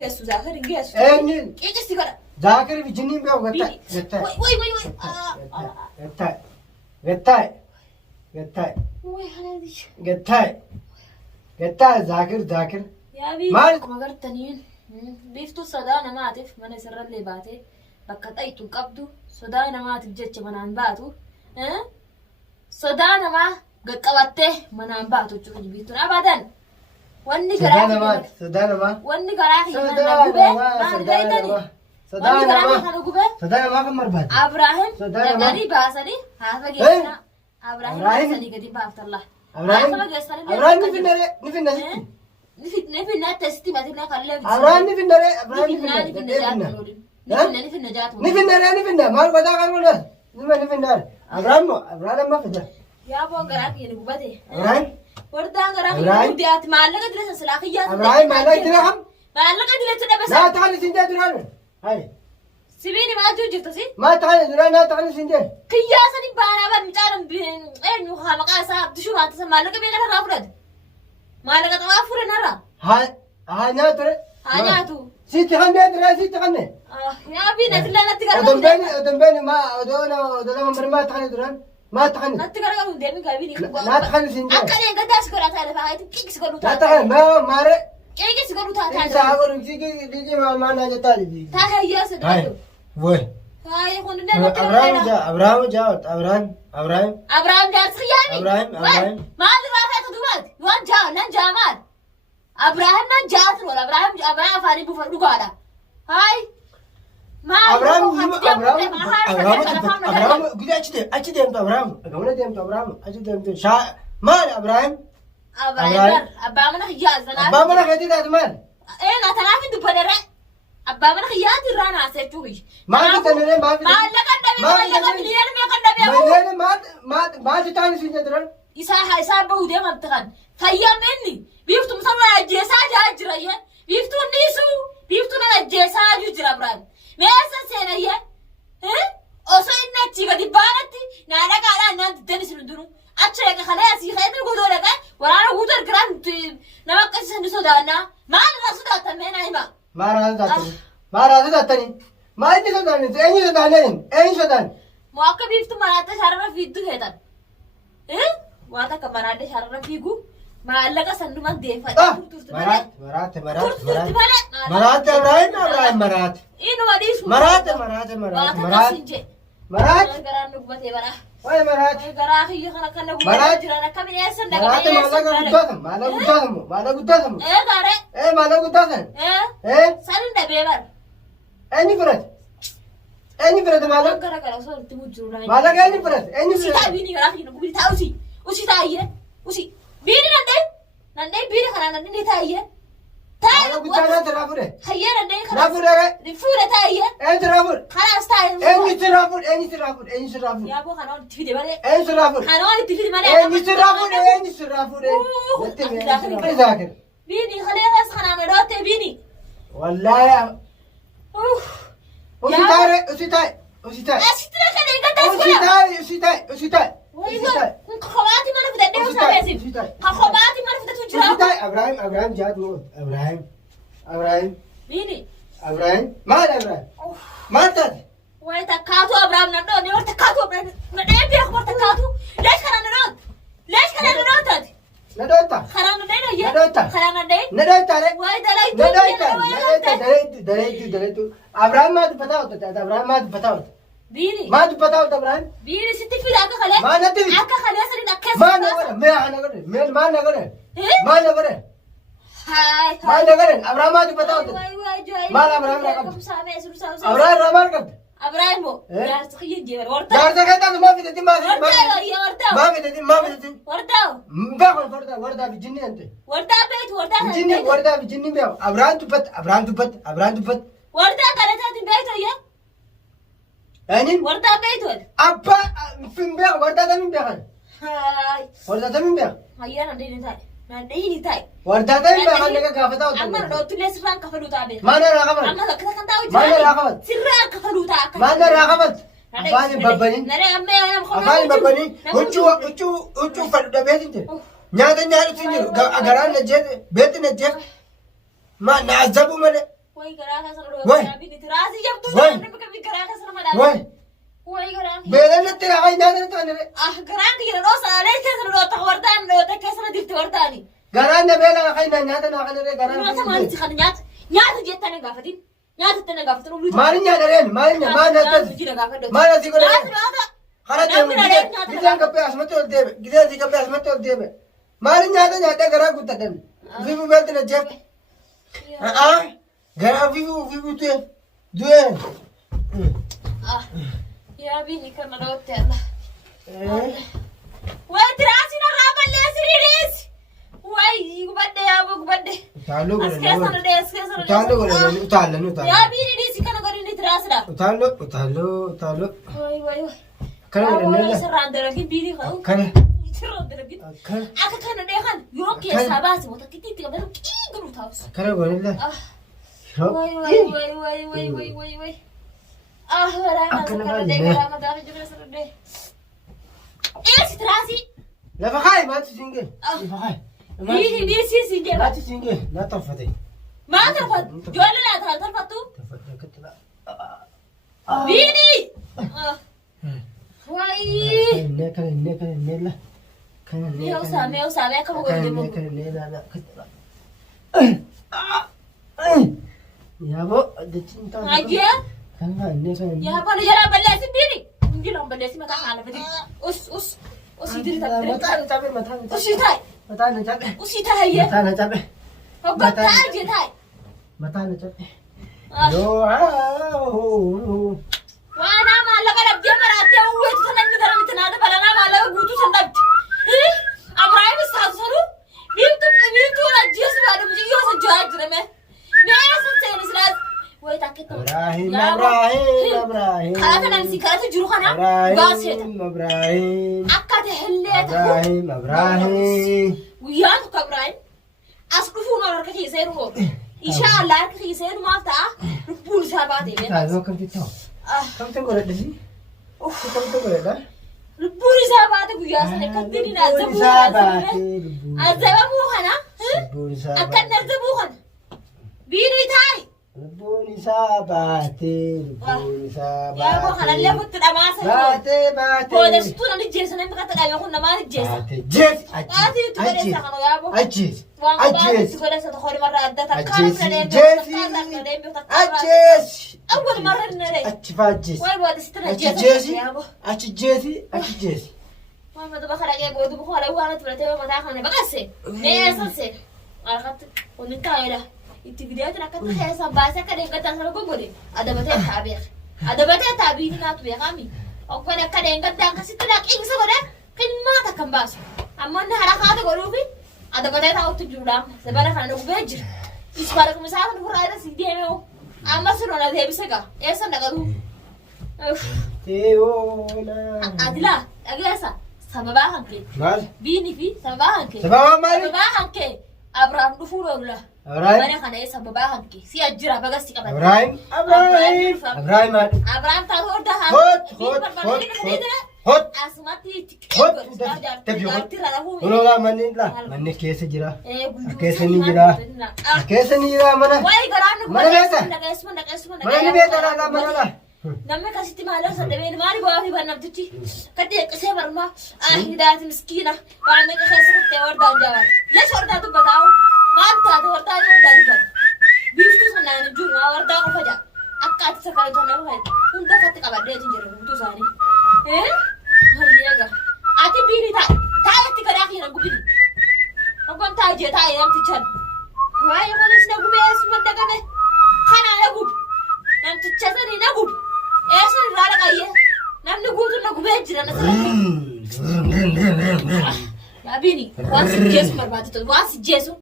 Geessu Zaakir geessu. Eenyuun? Qiiqisi godha. Zaakir bijinniin beeku gattaa'e. Gattaa'e. Gattaa'e. Gattaa'e. Gattaa'e. Gattaa'e Zaakir. Maal? Magartaniin biiftuu sodaa namaatiif mana isarrallee baatee bakka xayitu qabdu sodaa namaatiif jecha manaan baatu sodaa namaa qaqqabattee manaan baatu jechuudha biiftuun abadan. Wanni garaa wanni garaa sodaa namaa kan barbaade. Abraahim gadi baasanii haasa geessina. Abraahim baasanii gadi baaftalla. Abraahim ni finna sitti. Ni finna testi matina kallee. Abraahim ni finna. Ni finna maal gotaa kan godhan? Ni finna. Abraahim amma fida. Yaa boon garaa kiyya ni gubate. Abraahim. Wardaan garaa kiyya ni gubate maallaqa dilesa silaa kiyyaa. Abraahim maallaqa dila kam? Maallaqa dilesa dhabasa. Naa ta'an isin jee duraan. Hai. Sibiini maal jirtu si? Maa ta'an duraan naa ta'an isin jee. Kiyyaa sani baanaa baan micaaran eenyu haa maqaa isaa abdishuu waan tasa maallaqa beekan irraa fudhate. Maallaqa xamaa fuudhan irraa. Haa nyaatu. Haa nyaatu. Sitti kanneen duraan sitti kanneen. Yaa biina tillee natti gargaaru. Odonbeeni odoo nama marmaa ta'an duraan. Maa ta'an. Natti gargaaru deemi gabiini. Naa ta'an isin jee. Akka nee gaddaa si godhaa taa'e fa'aa qiqsi godhu Naa taa'e. ta'an maare. Qiqsi godhu taa'e. Isa haa godhu siiki maal naa jettaa didi. Taa'e yaa sadii. Woy. Taa'e kun illee natti gargaaru. Abrahaam jaarsi yaami. Maal irraa feetu dubaati? Waan jaa nan jaa maal? Abrahaam nan jaatu wala Abrahaam afaanii buufa dhugaadha. Haay. Maal? Abrahaam guddaa achi deemtu Abrahaam. Gamana deemtu Abrahaam achi deemtu maal Abrahaam? Abbaa mana kiyyaa zanaa. Abbaa mana keetii taatu maal? Tanaaf hin dubbanirra. Abbaa mana kiyyaati irraa naasee jechuudha. Maal bitanniree maal bitanniree? Maallaqa miliyoona meeqa dhabeeku? Maal ta'an isin jedhan? Isaa bahuu deemamte kan. Fayyaan inni biiftuun sama ajjeesaa jaa jira yee. Biiftuun dhiisu biiftuun ajjeesaa jira biraan. Meeshaa seenayyee. Osoo inni achii gadi baanatti naa dhaqaadhaan naan diddan isin hundinuu. Achi dhaqa kalee asii kalee godoo dhaqa waraana guutuu argiraan nama akkasii ni sodaannaa. Maal irraa sodaattan meenaa himaa? Maal sodaatanii? Maal itti sodaanni? Eenyu sodaanneen? Eenyu sodaan? Moo akka biiftuu maraatti shararra fiigdu feetan? Waan akka maraadde shararra fiigu maallaqa sanduman deeffadha. Maraate Abrahaam maraate. Inuma dhiisu. Maraate. Garaan nu gubatee bara. Wayi maraate. Garaa kiyya kana kan nagu gubatee jiran akkamiin eessan dhaqa maraate maallaqa guddatamu. Gaaree. Maallaqa guddatan. Sanin dhabee bara. Eenyu fudhate maallaqa? Gara osoo itti mujjiru dha. Maallaqa eenyu fudhate? Usi taa biini garaa kiyya nagu bitaa usi taa'ee. Usi biini nandee biini kana nandee taa'ee. Maallaqa guddaa irraa fuudhe. Hayyee nandee kana. Irraa fuudhe. Fuudhe taa'ee. Eenyu irraa fuudhe? Kanaas taa'ee. Eenyu irraa fuudhe? Yaaboo kana ol itti fide malee. Eenyu irraa fuudhe? Kana ol itti fide malee. Eenyu irraa fuudhe? Zaakir. Biini kalee kaas kanaan dhootee biini. Wallaahi. Usi taa'e. Asitti na kan eeggataa Usi taa'e. Kophaati mana fudhadhee osoo beesiif. Kophaati mana fudhatu jira. Abrahaam jaatu Abrahaam. Biini. Maal Abrahaam? Maal taate? Wayi takkaatu Abrahaam nan dhoone war takkaatu Abrahaam na dhee beeku war takkaatu. Leesh kana na dhoot. Taate. Na dhoota? Kana na dhee Na dhoota? Kana na dhee. Na dhoota? Wayi dalaytu. Dalaytu. Abrahaam maa dubbataa hojjeta? Biini. Maa dubbataa hojjeta Abrahaam? Biini sitti fida akka kalee. Maa natti fida? Akka kalee sadiin akkeessa. Maal na godhe? Maal na godhe? Haay. Maal na godhe? Abrahaam maa dubbataa hojjeta? Maal Abrahaam irraa qabdi? Abrahaam irraa maal qabdi? Abrahaam moo jaarsa kiyya jeebar wartaa. Jaarsa keettaatu maa fidati? Wartaa fidati? Wardaa bijinni ante. Wartaa beetu wartaa kana Bijinni beetu. wardaa bijinni beeku. Abrahaam dubbatti. Wartaa kana taatiin beetu yaa. Eenyuun? Wartaa beetu. Abbaa fin beeku wardaa tamiin beekan. Haay. Wardaa tamiin beeku. Hayyaa nandee ni taa'e. Nandee ni taa'e. Wardaa tamiin beekan nama gaafataa hojjetu. Amma dhootullee sirraan kafaluu ta'a beeku. Maal irraa qaban? Amma akka kan taa'u Maal irraa qaban? Sirraan kafaluu ta'a akka. Maal irraa qaban? Afaan hin babbanii. Afaan hin babbanii. Huccuu uffadhu dhabee hin jiru. Nyaata nyaatu hin jiru. Garaan na jeefe beetti na jeefe. Na azabu malee. garaa keessa nu Wai. dhooftaa bini tiraasii jabtuu Wai. namni kami garaa keessa nama dhaabee. Wai. Wai garaan kiyya. Beelannatti raafaa nyaata na taane. Garaan kiyya dhoosa alee keessa nu dhooftaa wartaan dhooftaa keessa na dirti wartaani. Garaan na beela kan nyaata na kanaree garaan. Nyaata maalitti kan nyaata jettanii gaafatin. Nyaata itti na gaafatin umrii. Maaliin nyaata reen maaliin nyaata maal nyaata. Maal asii godhe. Nyaata. Hara deemu gideen gabbee asumatti ol deeme gideen asii gabbee asumatti ol deeme. Maaliin nyaata nyaatee garaa guuttadhan. Vivu beelti na jeef. Garaa vivu du'e. Yaa bini kana dhootte alla. Wai tiraasii narraa balleessi hiriisi. Wai gubadde yaa gubadde. Utaaloo As keessa na dhees keessa na dhees. Utaaloo godhanii utaalanii. Yaa bini hiriisi kana godhini tiraasiidha. Utaaloo. Wai. Kana godhanii la. Sirraan daragin bini ka'u. Kana. Sirraan daragin. Kana. Akka kana dheekan yoo keessaa baase wata kitiitti qabatu qii guruu taa'us. Kana godhanii la. Wai. Waraana kana deegaa mataa fi jibira sirree. Eesi tiraasii. Lafa kaayi maati singe. Lafa kaayi. Bini singe. Maati singe. Na tolfate. Maa tolfatu? Joollee laa tolfattu? Bini. Wai. Kana la. Mee usaa akka boqotu deemu. Yaaboo dachin taa'u. Ajjee. Kana Yaa bana jalaa balleessi bini. Injilaan balleessi mataa haala fedhi. Usii diri taphee. mataan cabe mataan. Usii taa'e. Mataan cabe. Usii taa'e. Mataan cabe. Hoggaa taa'e jee taa'e. Mataan cabe. Yoo Waa naa maallaqa dhabdee maraattee uwweetu sana inni gara miti naada balanaa maallaqa guutuu san dhabdi. Abiraayim isaatu sanuu biiftuu ajjeesu baadhu muciyyoo san jiraa jirame. Mee san seenis laas. Wayita akkeetti. Ibrahim. Karaa kanaan si karatu jiru kana baaseeta. Ibrahim. Akka ta'ellee ta'u. Ibrahim. Guyyaa tokko Abiraayim as dhufuun harka keessee dhufu. Inshaallah harka keessee dhumaaf ta'a. Lubbuun isaa baatee beekaa. Taa'ee akkamitti ta'u? Kamtu godhadhasi? Kamtu godhadha? Lubbuun isaa baate guyyaa sana akkatti ni azabamuu kana. Akka inni azabuu kana. Biinii taa'i. Lubbuun isaa baatee. Yaa boo kanallee kutti dhamaasa. Baatee. Boodasituu namni jeessa namni akka dhame kun namaan jeessa. Baatee. Jees. Ati itti godheessa kana yaa boo. Ajjees. Waan qabaa itti godheessa tokko marra adda takkaa Ajjees. Awwal marra nare. Achi faajjees. Wayi boodasituu na jeessa. Ajjeesi. Yaa boo. Achi jeesi. Waan mata bakka dhaqee boodu bukkoo haala waan itti filatee mataa kana baqasse. Nee sanse. Alkatti onni taa'edha. Itti fideetiin akkatti keessan baasee akka deeggataa sana goggode adabatee taabeef. Adabatee taabiitii naatu beekami. Okkon akka deeggataa akkasitti dhaqiinsa godhe qimmaata kan baasu. Ammoo inni harakaata godhuufi adabatee taa'utti jiruudhaan sabana kana dhugubee jira. Isbaara kumisaa kan furraa irra si deemee amma sirroona deebise gaa eessan dhaqatu. Teewoona. Adilaa dhageessa sababaa kan kee. Maal? Biinii fi sababaa kan kee. Sababaa maali? Sababaa kan kee Abiraam dhufuu dhoolula. Ibrahim. Mana kana sababaa kan kee si ajjira bagasti qabate. Ibrahim. Maal? Abraham tahu udah Hot. Asmati Hot. Tapi hot. Unola manin lah. Manin keessa jira. Keessa ni jira. Keessa ni jira mana? Wai garaan Mana beekta? Mana ni beekta lah mana lah? Namni kasitti maala saddeebiin maali bu'aa fi barnamtichi kadhee qisee barmaa hidaati miskiina waan meeqa keessa kuttee wardaan jaawaa lees wardaa dubbataa'u maal taate wardaa dubbata biiftuu sanaan hin jiru maa wardaa qofa jaa akka ati sakalee tolaa fayyada hunda katti qabaddeetiin jedhu guutuu isaanii hayyeega ati biirii taa'etti garaa kiyya gubini hoggan taa'ee taa'ee namtichaan waa'ee malis na gubee eessuma dagame kanaa na gubu namticha sanii na gubu eessan irraa dhaqayyee namni guutuun na gubee jira na sana. Yaa biini waan si jeesu barbaadu waan si jeesu.